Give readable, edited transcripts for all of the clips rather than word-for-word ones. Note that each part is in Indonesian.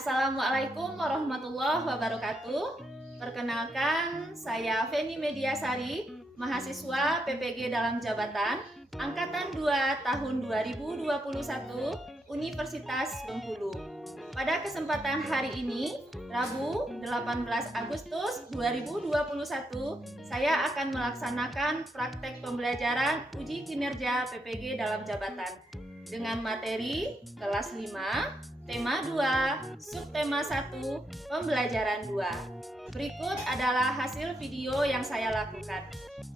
Assalamualaikum warahmatullahi wabarakatuh. Perkenalkan, saya Feni Mediasari, mahasiswa PPG dalam jabatan Angkatan 2 tahun 2021 Universitas Bengkulu. Pada kesempatan hari ini, Rabu 18 Agustus 2021, saya akan melaksanakan praktek pembelajaran uji kinerja PPG dalam jabatan dengan materi kelas 5, tema 2, subtema 1, pembelajaran 2. Berikut adalah hasil video yang saya lakukan.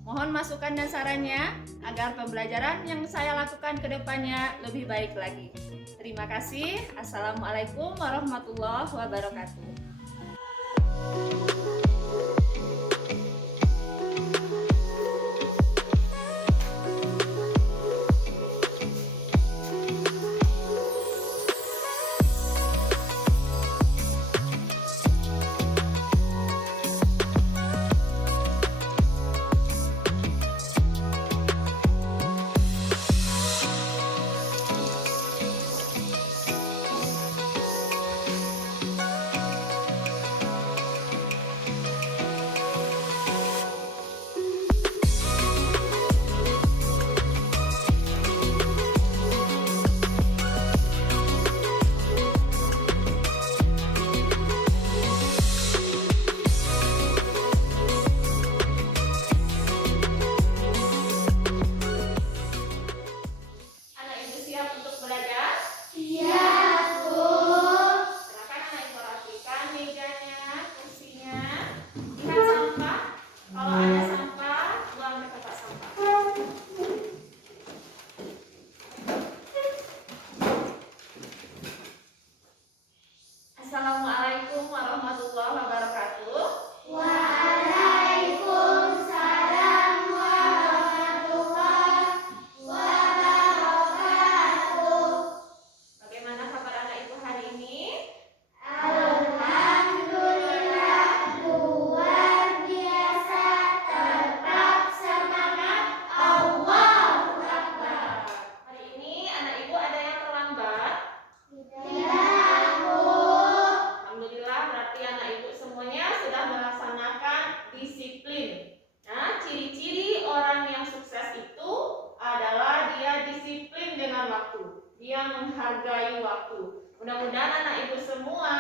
Mohon masukan dan sarannya agar pembelajaran yang saya lakukan ke depannya lebih baik lagi. Terima kasih. Assalamualaikum warahmatullahi wabarakatuh. Assalamualaikum warahmatullahi wabarakatuh. Waalaikumsalam warahmatullahi wabarakatuh. Bagaimana kabar anak ibu hari ini? Alhamdulillah luar biasa, tetap semangat, Allahu Akbar. Hari ini anak ibu ada yang terlambat? Tidak, Bu. Alhamdulillah, berarti anak ibu semuanya sudah melaksanakan disiplin. Nah, ciri-ciri orang yang sukses itu adalah dia disiplin dengan waktu. Dia menghargai waktu. Mudah-mudahan anak ibu semua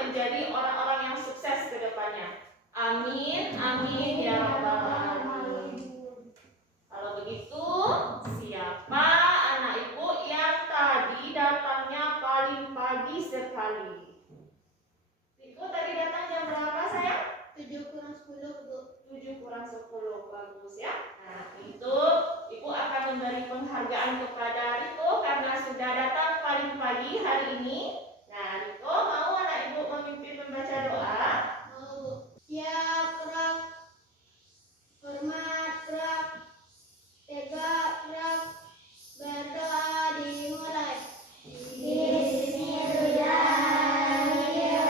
menjadi orang-orang yang sukses ke depannya. Amin, amin ya rabbal alamin. Kalau begitu, siapa anak ibu yang tadi datangnya paling pagi sekali? Ibu tadi datang jam berapa sayang? 7 kurang 10, Bu. 7 kurang 10, bagus ya. Nah, itu ibu akan memberi penghargaan kepada Riko karena sudah datang paling pagi hari ini. Nah, Riko mau anak ibu memimpin membaca doa? Mau, Bu. Siap, gerak. Hormat, gerak. Tegak, gerak. Berdoa dimulai. Bismillahirrahmanirrahim.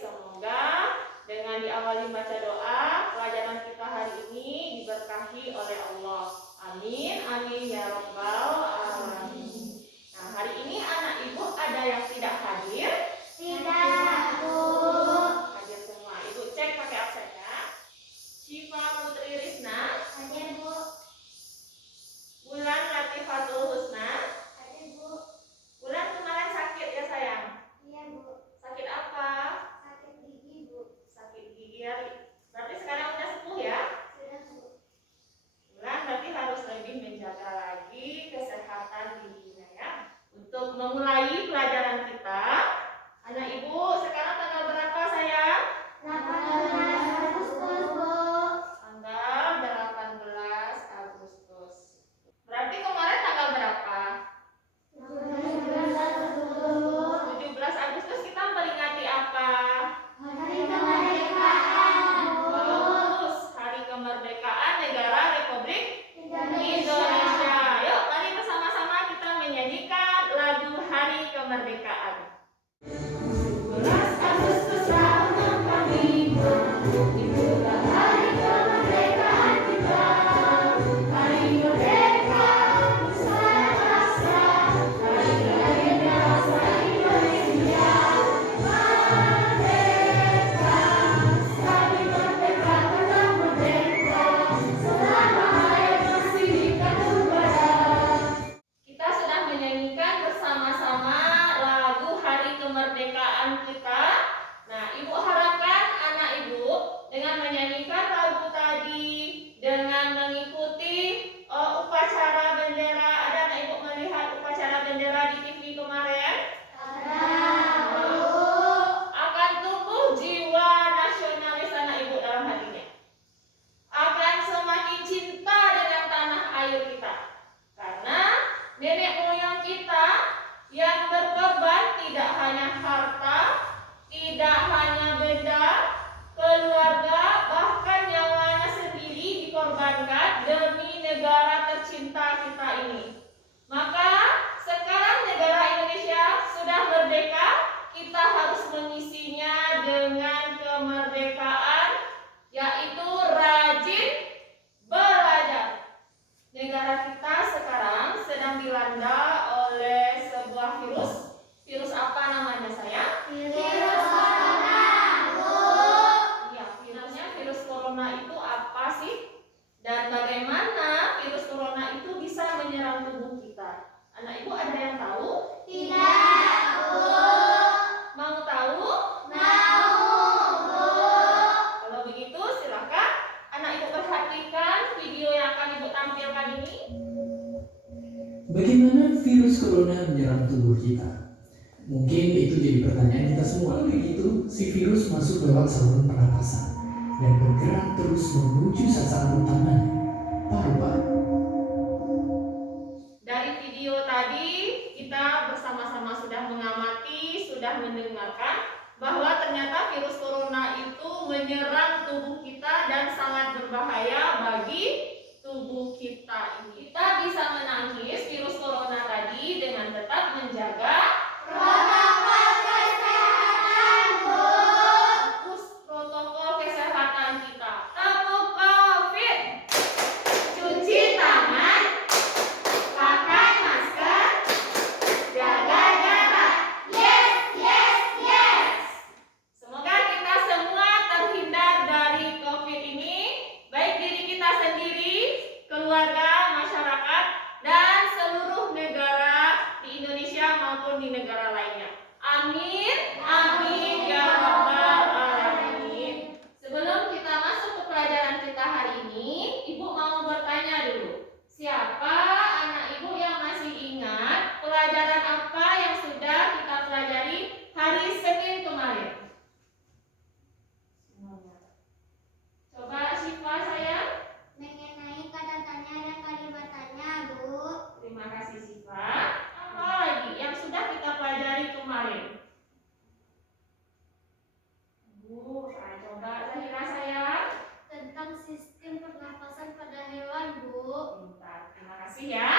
Semoga dengan diawali baca doa, pelajaran kita hari ini diberkahi oleh Allah. Amin, amin ya rabbal alamin. Nah, hari ini anak ibu ada yang tidak hadir? Tidak, Bu. Hadir semua. Ibu cek pakai absennya. Syifa Putri Risna, Hadir, Bu. Bulan Latifatul Husna. Hadir, Bu. Bulan kemarin sakit ya sayang? Iya, Bu. Sakit apa? Sakit gigi, Bu. Sakit gigi ya. Berarti sekarang udah sembuh ya? Sudah, Bu. Bulan berarti harus lebih menjaga lagi kesehatan giginya ya. Untuk memulai pelajaran kita, anak ibu sekarang tanggal berapa sayang? 18 Agustus, Bu. Tanggal 18 Agustus. Berarti kemarin tanggal berapa? 17 Agustus. 17 Agustus kita memperingati apa? Hari kemerdekaan, Bu. Bagus, Hari Kemerdekaan Negara Republik Indonesia. Indonesia. Yuk, mari bersama-sama kita menyanyikan lagu Hari Kemerdekaan. 17 Agustus tahun 45, itulah hari kemerdekaan kita. Hari merdeka, Nusantara, hari corona menyerang tubuh kita. Mungkin itu jadi pertanyaan kita semua. Begitu, si virus masuk lewat saluran pernapasan dan bergerak terus menuju sasaran utamanya, paru-paru. Dari video tadi kita bersama-sama sudah mengamati, sudah mendengarkan bahwa ternyata virus corona itu menyerang tubuh kita dan sangat berbahaya bagi tubuh kita ini. Kita bisa menangkis virus corona tadi dengan tetap menjaga Protokol kesehatan, Bu. protokol kesehatan kita. Tetap COVID, cuci tangan, pakai masker, jaga jarak. Yes, yes, yes. Semoga kita semua terhindar dari COVID ini, baik diri kita sendiri, keluarga, masyarakat, dan seluruh negara di Indonesia maupun di negara lainnya. Amin, amin, ya rabbal alamin. Sebelum kita masuk ke pelajaran kita hari ini, Ibu mau bertanya dulu. Siapa anak Ibu yang masih ingat pelajaran apa yang sudah kita pelajari hari Senin kemarin? Coba Syifa sayang. Mengenai kata tanya dan kalimat tanya, Bu. Terima kasih Syifa. Apa lagi yang sudah kita pelajari kemarin? Bu, saya coba Zahira sayang. Tentang sistem pernapasan pada hewan, Bu. Pintar. Terima kasih ya.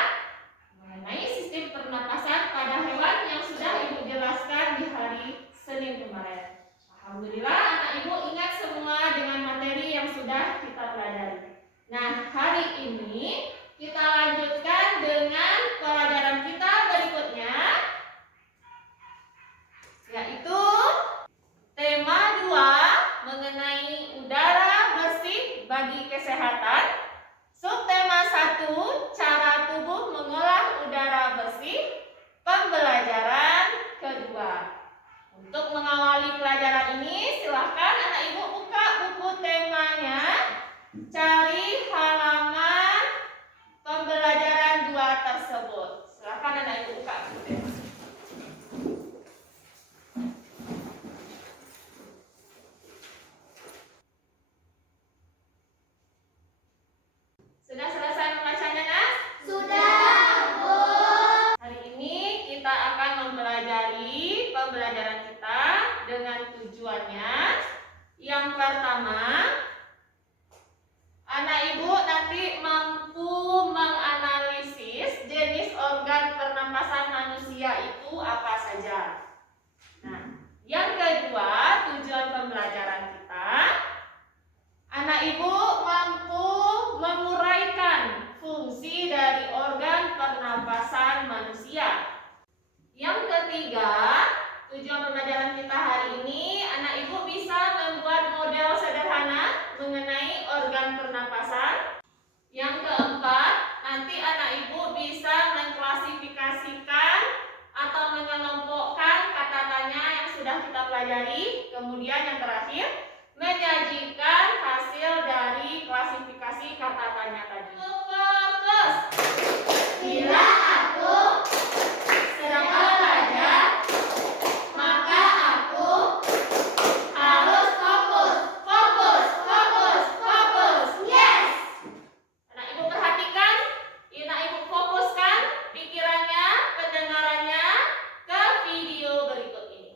Mengenai sistem pernapasan pada hewan yang sudah Ibu jelaskan di hari Senin kemarin. Alhamdulillah anak Ibu ingat semua dengan materi yang sudah kita pelajari. Nah, hari ini kita lanjutkan dengan pelajaran kita berikutnya, yaitu tema 2 mengenai udara bersih bagi kesehatan. Subtema 1, cara tubuh mengolah udara bersih, pembelajaran kedua. Untuk mengawali pelajaran ini, silahkan anak Ibu buka buku temanya, cari halaman pembelajaran 2 tersebut. Silahkan anak Ibu buka buku tema. Sudah selesai membacanya, Nas? Sudah, Bu. Hari ini kita akan mempelajari pembelajaran kita dengan tujuannya. Yang pertama, anak Ibu nanti mampu menganalisis jenis organ pernapasan manusia itu apa saja. Nah, yang kedua, tujuan pembelajaran kita, anak Ibu mampu menguraikan fungsi dari organ pernapasan manusia. Yang ketiga, tujuan pembelajaran kita hari ini, anak Ibu bisa membuat model sederhana mengenai organ pernapasan. Yang keempat, nanti anak Ibu bisa mengklasifikasikan atau mengelompokkan kata tanya yang sudah kita pelajari. Kemudian yang terakhir, menyajikan hasil dari klasifikasi kata tanya tadi. Fokus. Bila aku sedang belajar, maka aku harus fokus. Fokus, fokus, fokus. Yes. Anak Ibu perhatikan, anak Ibu fokuskan pikirannya, pendengarannya ke video berikut ini.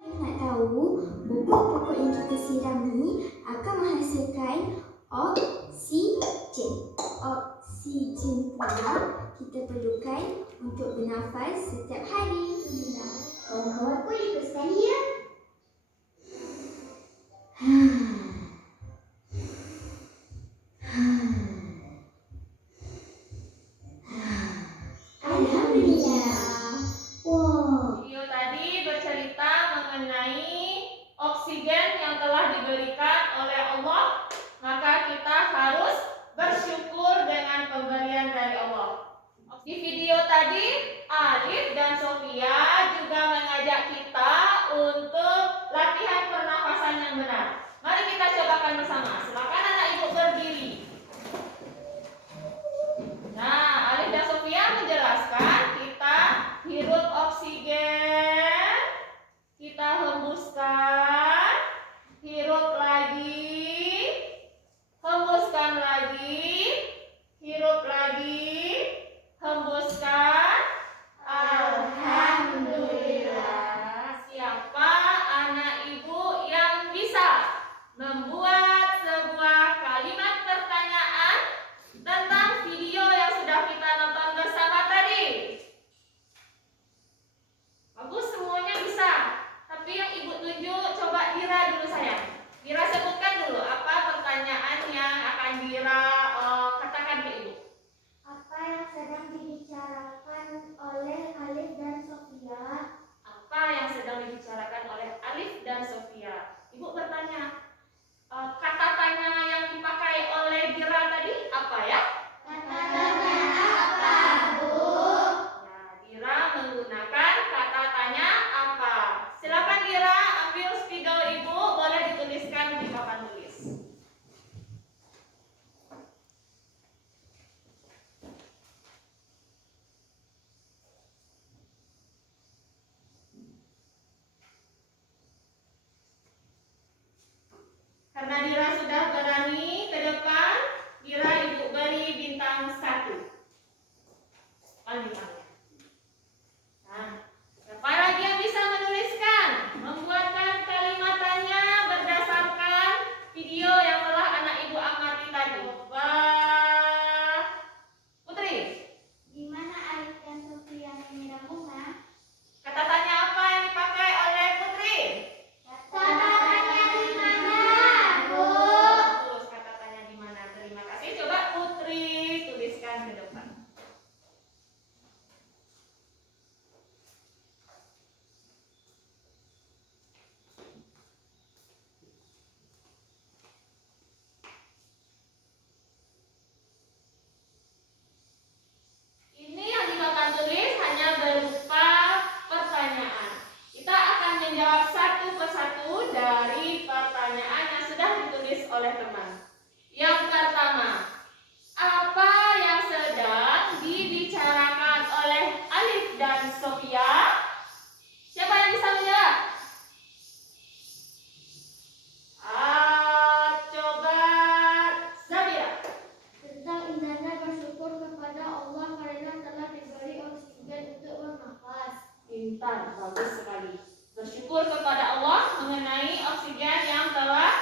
Nak tahu, pupuk-pupuk yang kita sirami akan menghasilkan oksigen. Oksigen pula kita perlukan untuk bernafas setiap hari. Kawan-kawanku ikut sekali ya. Alhamdulillah. Wow. Video tadi bercerita mengenai oksigen yang telah diberikan oleh Allah, maka kita harus bersyukur dengan pemberian dari Allah. Di video tadi, Alif dan Sofia juga mengajak kita untuk latihan pernafasan yang benar. Mari Pintar, bagus sekali. Bersyukur kepada Allah mengenai oksigen yang telah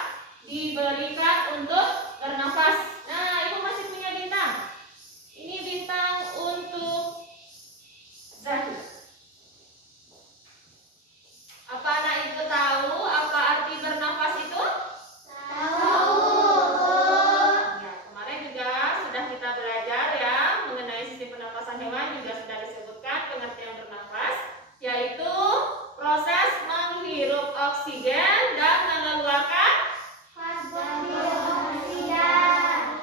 diberikan untuk bernafas. Nah, Ibu masih punya bintang. Ini bintang untuk Zahir. Apa anak Ibu tahu apa arti bernafas itu? Ya, kemarin juga sudah kita belajar ya mengenai sistem pernapasan hewan, juga sudah disebutkan pengertian bernafas, yaitu proses menghirup oksigen dan mengeluarkan karbon dioksida.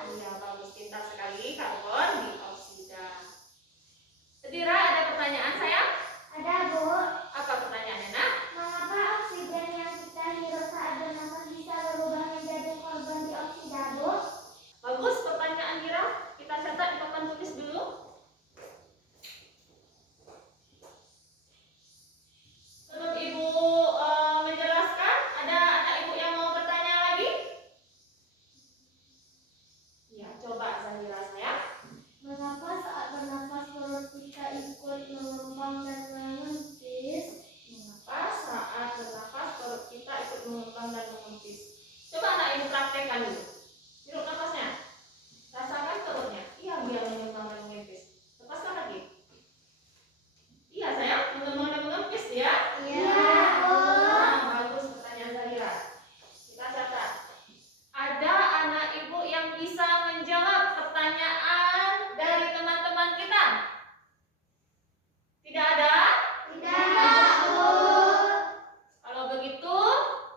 Ya, bagus, pintar sekali, karbon dioksida. Sedira, ada pertanyaan sayang? Ada, Bu. Apa pertanyaannya, Nak? Mengapa oksigen yang kita hirup saat bernafas bisa berubah menjadi karbon dioksida, Bu? Bagus pertanyaan Ira. Kita catat di papan tulis dulu. Sebelum Ibu menjelaskan, ada anak Ibu yang mau bertanya lagi? Ya, coba Zahira sayang. Mengapa saat bernafas perut kita ikut mengembang dan mengempis? Mengapa saat bernafas perut kita ikut mengembang dan mengempis? Coba anak Ibu praktekkan dulu. Hirup nafasnya. Rasakan perutnya. Iya, dia mengembang dan mengempis. Lepaskan lagi. Iya sayang, mengembang dan mengempis ya. Nah, bagus pertanyaan Zahira. Kita catat. Ada anak Ibu yang bisa menjawab pertanyaan dari teman-teman kita? Tidak ada? Kalau begitu,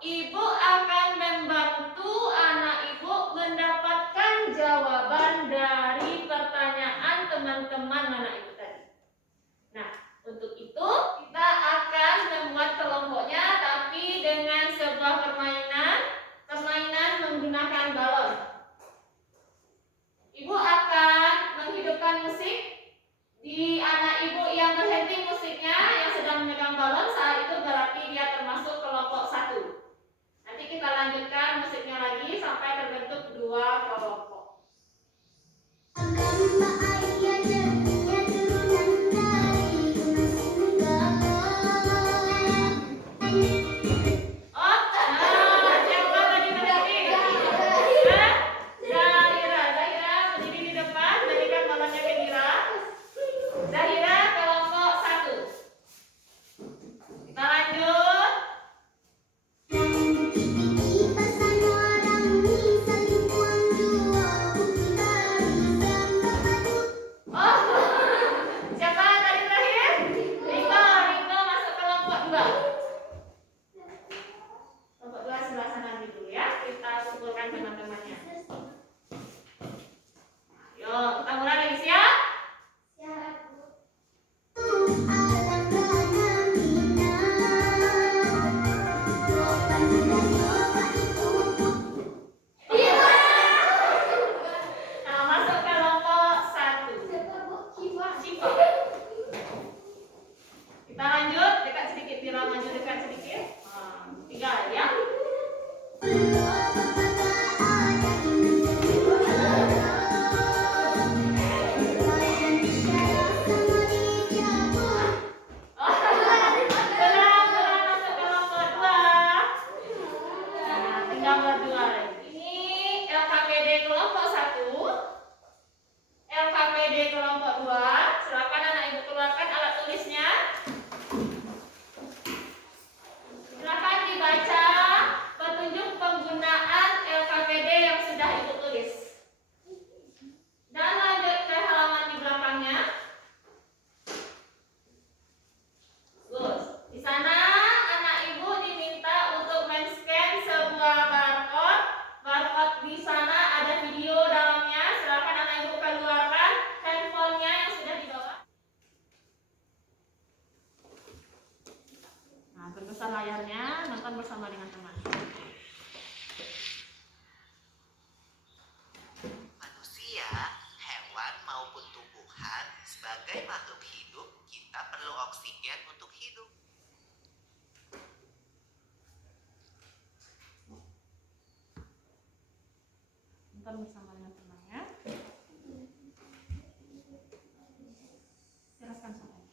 Ibu akan membantu anak Ibu mendapatkan jawaban dari pertanyaan teman-teman anak Ibu tadi. Nah, untuk itu kita akan membuat kelompoknya, tapi dengan sebuah permainan menggunakan balon. Ibu akan menghidupkan musik di anak Ibu yang berhenti musiknya, yang sedang memegang balon, saat itu berarti dia termasuk kelompok 1. Nanti kita lanjutkan musiknya lagi sampai terbentuk 2 kelompok. Oh, siapa tadi berdiri? Zahira berdiri di depan, berikan balonnya ke Dira. Zahira kelompok 1. Kita lanjut. Oh, siapa tadi terakhir? Riko masuk kelompok 2. Kelompok 2 sebelah sana dulu ya. Kita kumpulkan teman-temannya. Yuk, kita mulai lagi, siap? Nah, masuk kelompok 1. Siva. Kita lanjut, dekat sedikit, Dira maju dekat sedikit. 3 ya. Kurang masuk kelompok 2. Nah, tinggal berdua lagi. Ini LKPD kelompok 1, LKPD kelompok 2. Silakan anak Ibu keluarkan alat tulisnya. Silakan dibaca petunjuk penggunaan LKPD yang sudah Ibu tulis. Dan lanjut ke halaman di belakangnya. Bagus. Di sana anak Ibu diminta untuk men-scan sebuah barcode. Barcode di sana ada video dalamnya. Silakan anak Ibu keluarkan handphonenya yang sudah dibawa. Nah, terbesar layarnya, nonton bersama dengan teman. Manusia, hewan maupun tumbuhan, sebagai makhluk hidup, kita perlu oksigen untuk hidup. Nonton bersama dengan temannya. Jelaskan soalnya.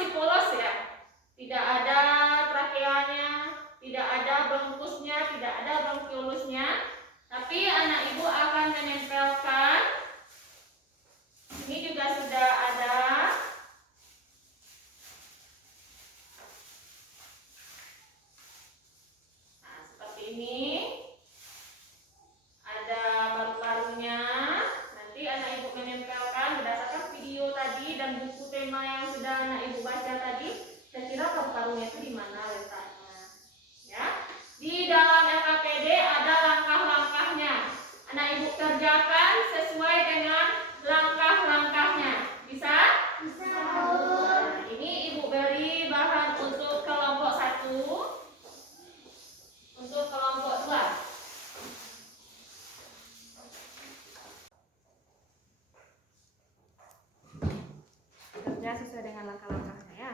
masih polos ya, tidak ada trakeanya, tidak ada bronkusnya, tidak ada bronkiolusnya. Tapi anak ibu akan menempelkan, ini juga sudah ada. Nah, seperti ini. Ada paru-parunya. Nanti anak ibu menempelkan berdasarkan video tadi dan buku tema yang sudah anak ibu baca tadi. Saya kira paru-parunya itu di mana letaknya. Ya, di dalam LKPD ada langkah-langkahnya. Anak ibu kerjakan sesuai dengan langkah-langkahnya. Bisa? Bisa. Nah, ini ibu beri bahan untuk kelompok 1, untuk kelompok 2. Kerja sesuai dengan langkah-langkahnya ya.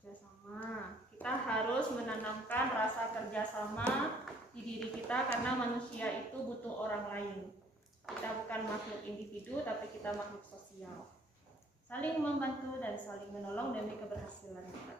Kerjasama. Kita harus menanamkan rasa kerjasama di diri kita karena manusia itu butuh orang lain. Kita bukan makhluk individu, tapi kita makhluk sosial. Saling membantu dan saling menolong demi keberhasilan kita.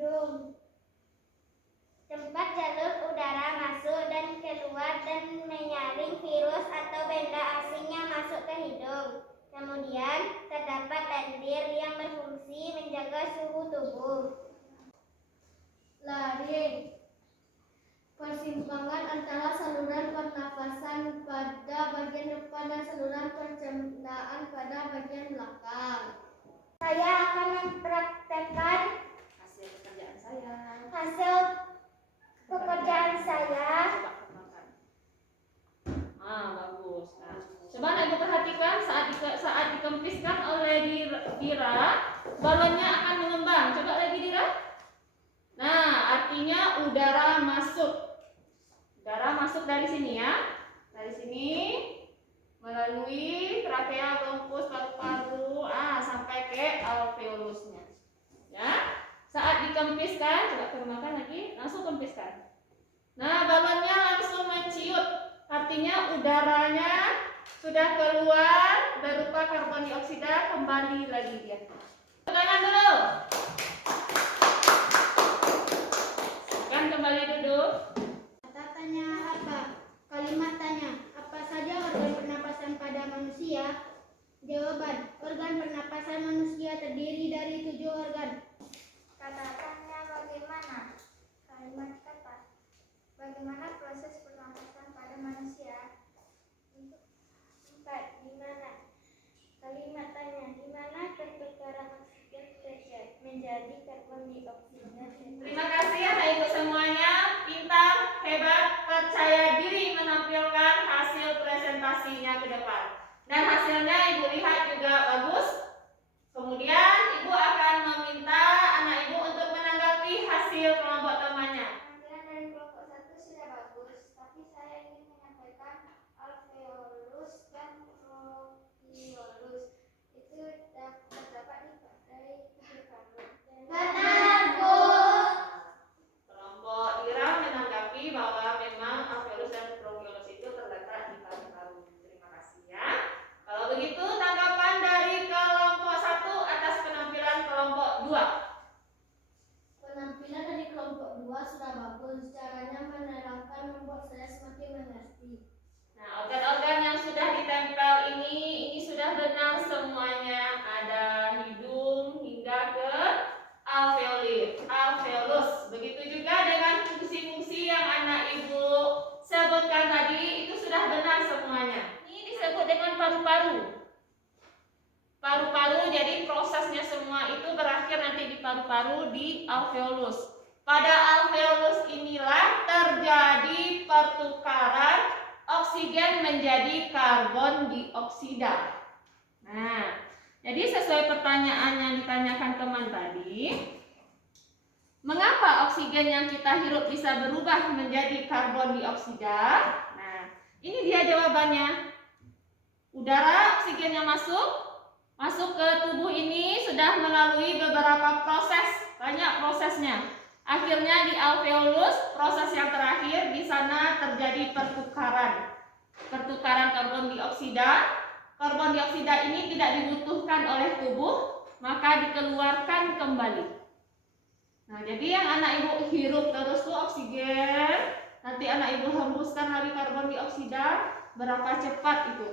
hidung. Tempat jalur udara masuk dan keluar dan menyaring virus atau benda asing yang masuk ke hidung. Kemudian terdapat lendir yang berfungsi menjaga suhu tubuh. Laring, persimpangan antara saluran pernafasan pada bagian depan dan saluran pencernaan pada bagian belakang. Saya akan mempraktekkan Hasil pekerjaan saya. hasil pekerjaan saya. Coba kenalkan. Bagus. Nah, coba Ibu perhatikan saat dikempiskan oleh Dira, balonnya akan mengembang. Coba lagi Dira. Nah, artinya udara masuk. Udara masuk dari sini ya. Dari sini melalui trakea, bronkus, paru-paru, sampai ke alveolusnya. Ya. Saat dikempiskan, coba kenalkan lagi, langsung kempiskan. Nah, balonnya langsung menciut. Artinya udaranya sudah keluar berupa karbon dioksida, kembali lagi dia. Tangan dulu. Silakan kembali duduk. Kata tanya apa? Kalimat tanya, apa saja organ pernapasan pada manusia? Jawaban, organ pernapasan manusia terdiri dari 7 organ. Kata tanya bagaimana? Kalimat kata, bagaimana proses pernapasan pada manusia? 4. Di mana? Kalimat tanya, di mana pertukaran oksigen terjadi menjadi karbon dioksida? Terima kasih anak ibu semuanya, pintar, hebat, percaya diri menampilkan hasil presentasinya ke depan. Dan hasilnya ibu lihat juga bagus. Kemudian ibu akan meminta anak ibu untuk menanggapi hasil kelompok temannya. Penampilan dari kelompok 1 sudah bagus, tapi saya ingin menyampaikan alveolus dan bronkiolus. Itu terdapat di paru-paru. Benar, Bu. Kelompok Dira menanggapi bahwa memang alveolus dan bronkiolus itu terletak di paru-paru. Terima kasih ya. Kalau begitu tanggapan dari kelompok 1 atas penampilan kelompok 2. Penampilan dari kelompok 2 sudah bagus. Caranya menerangkan membuat saya semakin mengerti. Nah, organ-organ yang sudah ditempel ini sudah benar semuanya. Ada hidung hingga ke alveolus. Begitu juga dengan fungsi-fungsi yang anak ibu sebutkan tadi, itu sudah benar semuanya. Ini disebut dengan paru-paru. Paru-paru, jadi prosesnya semua itu berakhir nanti di paru-paru, di alveolus. Pada alveolus inilah terjadi pertukaran oksigen menjadi karbon dioksida. Nah, jadi sesuai pertanyaan yang ditanyakan teman tadi, mengapa oksigen yang kita hirup bisa berubah menjadi karbon dioksida? Nah, ini dia jawabannya. Udara, oksigen yang masuk ke tubuh ini sudah melalui beberapa proses, banyak prosesnya. Akhirnya di alveolus, proses yang terakhir, di sana terjadi pertukaran karbon dioksida. Karbon dioksida ini tidak dibutuhkan oleh tubuh, maka dikeluarkan kembali. Nah, jadi yang anak ibu hirup terus tuh oksigen, nanti anak ibu hembuskan lagi karbon dioksida, berapa cepat itu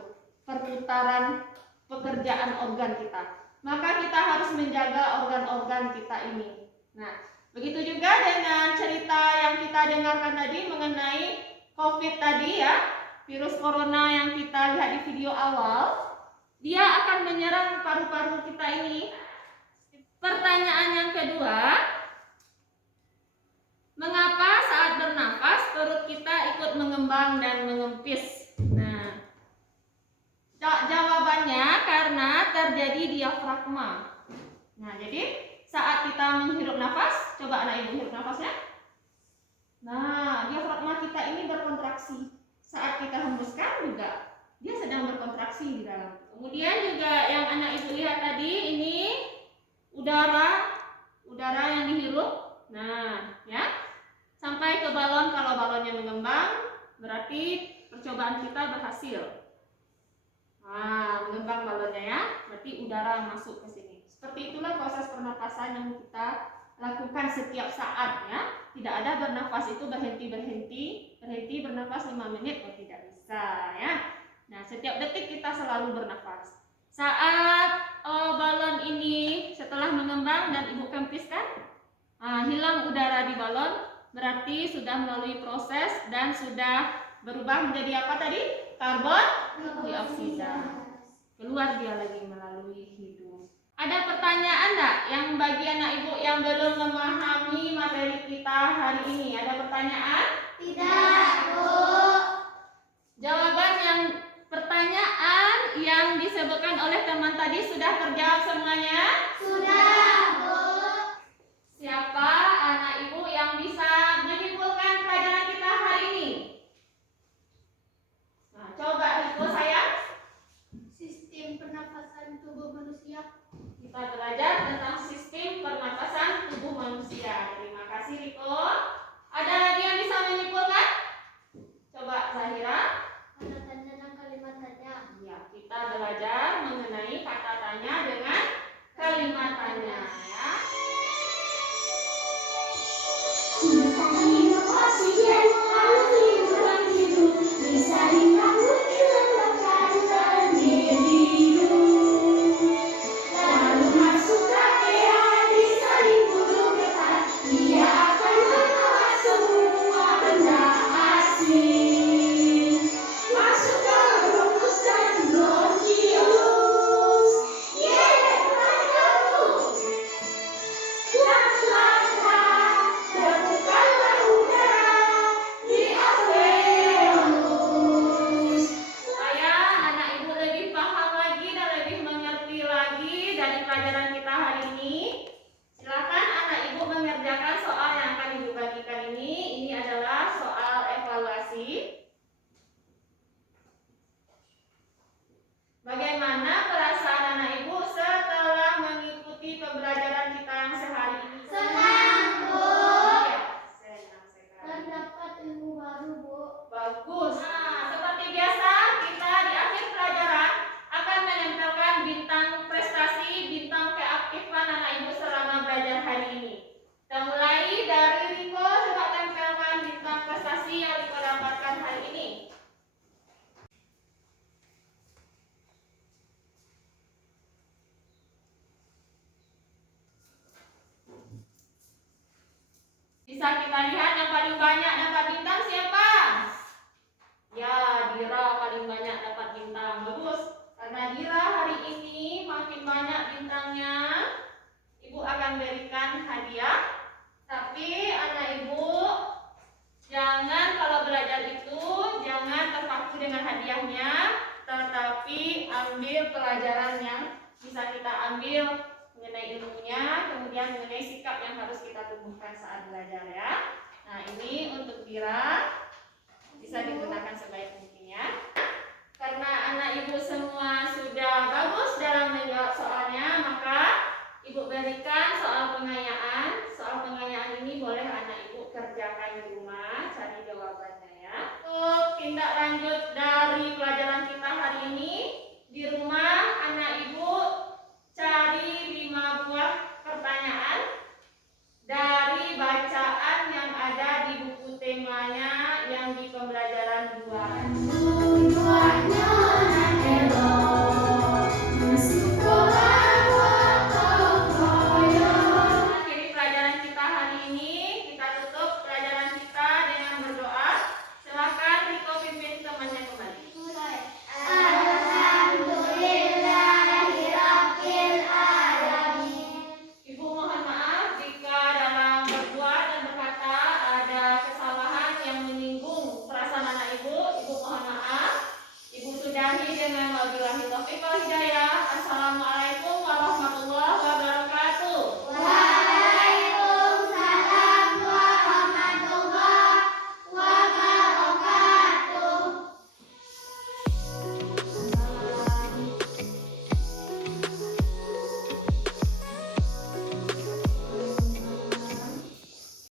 perputaran pekerjaan organ kita. Maka kita harus menjaga organ-organ kita ini. Nah, begitu juga dengan cerita yang kita dengarkan tadi mengenai COVID tadi ya, virus corona yang kita lihat di video awal, dia akan menyerang paru-paru kita ini. Pertanyaan yang kedua, mengapa saat bernafas perut kita ikut mengembang dan mengempis? Nah, jawabannya karena terjadi diafragma. Nah, jadi saat kita menghirup nafas, coba anak ibu hirup nafasnya. Nah, diafragma kita ini berkontraksi. Saat kita hembuskan juga dia sedang berkontraksi di dalam. Kemudian juga yang anak ibu lihat tadi ini udara yang dihirup. Nah, ya. Sampai ke balon, kalau balonnya mengembang berarti percobaan kita berhasil. Nah, mengembang balonnya ya, berarti udara masuk ke sini. Seperti itulah proses pernapasan yang kita lakukan setiap saat ya. Tidak ada bernafas itu berhenti bernafas 5 menit, oh tidak bisa ya. Nah, setiap detik kita selalu bernafas. Saat balon ini setelah mengembang dan Ibu kempiskan, hilang udara di balon, berarti sudah melalui proses dan sudah berubah menjadi apa tadi? Karbon dioksida. Keluar dia lagi melalui hidung. Ada pertanyaan enggak yang bagi anak Ibu yang belum memahami materi kita hari ini? Ada pertanyaan? Tidak, Bu. Jawaban yang pertanyaan yang disebutkan oleh teman tadi sudah terjawab semuanya? Sudah, Bu. Siapa anak Ibu yang bisa menyimpulkan pelajaran kita hari ini? Nah, coba Riko sayang. Sistem pernafasan tubuh manusia. Kita belajar tentang sistem pernapasan tubuh manusia. Terima kasih Riko. Ada lagi yang bisa menyimpulkan? Coba Zahira. Kata tanya dan kalimat tanya. Ya, kita belajar mengenai kata tanya dengan kalimat tanya ya. Oksigen harus hidup bisa dibangun dilembabkan terdiam hidup. Lalu masuk KPA disaling kudu ketat, dia akan menolak semua benda asing. Masuk ke rumus dan nukleus. Kamu. Langkah berbukalah udara di alveolus. Supaya anak Ibu lebih paham lagi dan lebih mengerti lagi dari pelajaran kita hari ini, silakan anak Ibu mengerjakan soal yang akan Ibu bagikan ini. Ini adalah soal evaluasi. Bagaimana perasaan anak Ibu setelah mengikuti pembelajaran kita yang sehari ini? Senang, Bu. Ya, senang sekali. Terdapat ilmu baru, Bu. Bagus. Nah, seperti biasa kita di akhir pelajaran akan menempelkan bintang prestasi, bintang keaktifan anak Ibu selama belajar hari ini. Kita mulai dari Riko, coba tempelkan bintang prestasi yang Riko dapatkan hari ini. Bisa kita lihat yang paling banyak dapat bintang siapa? Ya, Dira paling banyak dapat bintang. Bagus. Karena Dira hari ini makin banyak bintangnya, Ibu akan berikan hadiah. Tapi anak Ibu jangan kalau belajar itu jangan terpaku dengan hadiahnya, tetapi ambil pelajaran yang bisa kita ambil mengenai ilmunya, kemudian mengenai sikap yang harus kita tumbuhkan saat belajar ya. Nah, ini untuk Dira bisa digunakan sebaik mungkinnya. Karena anak Ibu semua sudah bagus dalam menjawab soalnya, maka Ibu berikan soal pengayaan. Soal pengayaan ini boleh anak Ibu kerjakan di rumah, cari jawabannya ya. Untuk tindak lanjut dari pelajaran kita hari ini, di rumah anak Ibu cari 5 buah pertanyaan dari bacaan yang ada di buku temanya yang di pembelajaran 2. Tujuannya elok, sekolah gotong royong. Akhiri pelajaran kita hari ini, kita tutup pelajaran kita dengan berdoa. Silakan Riko pimpin temannya kembali. Alhamdulillahirabbil alamin. Ibu mohon maaf jika dalam berbuat dan berkata ada kesalahan yang menyinggung perasaan anak Ibu. Ibu mohon maaf. Ibu sudahi dengan wabillahi taufiq wal hidayah.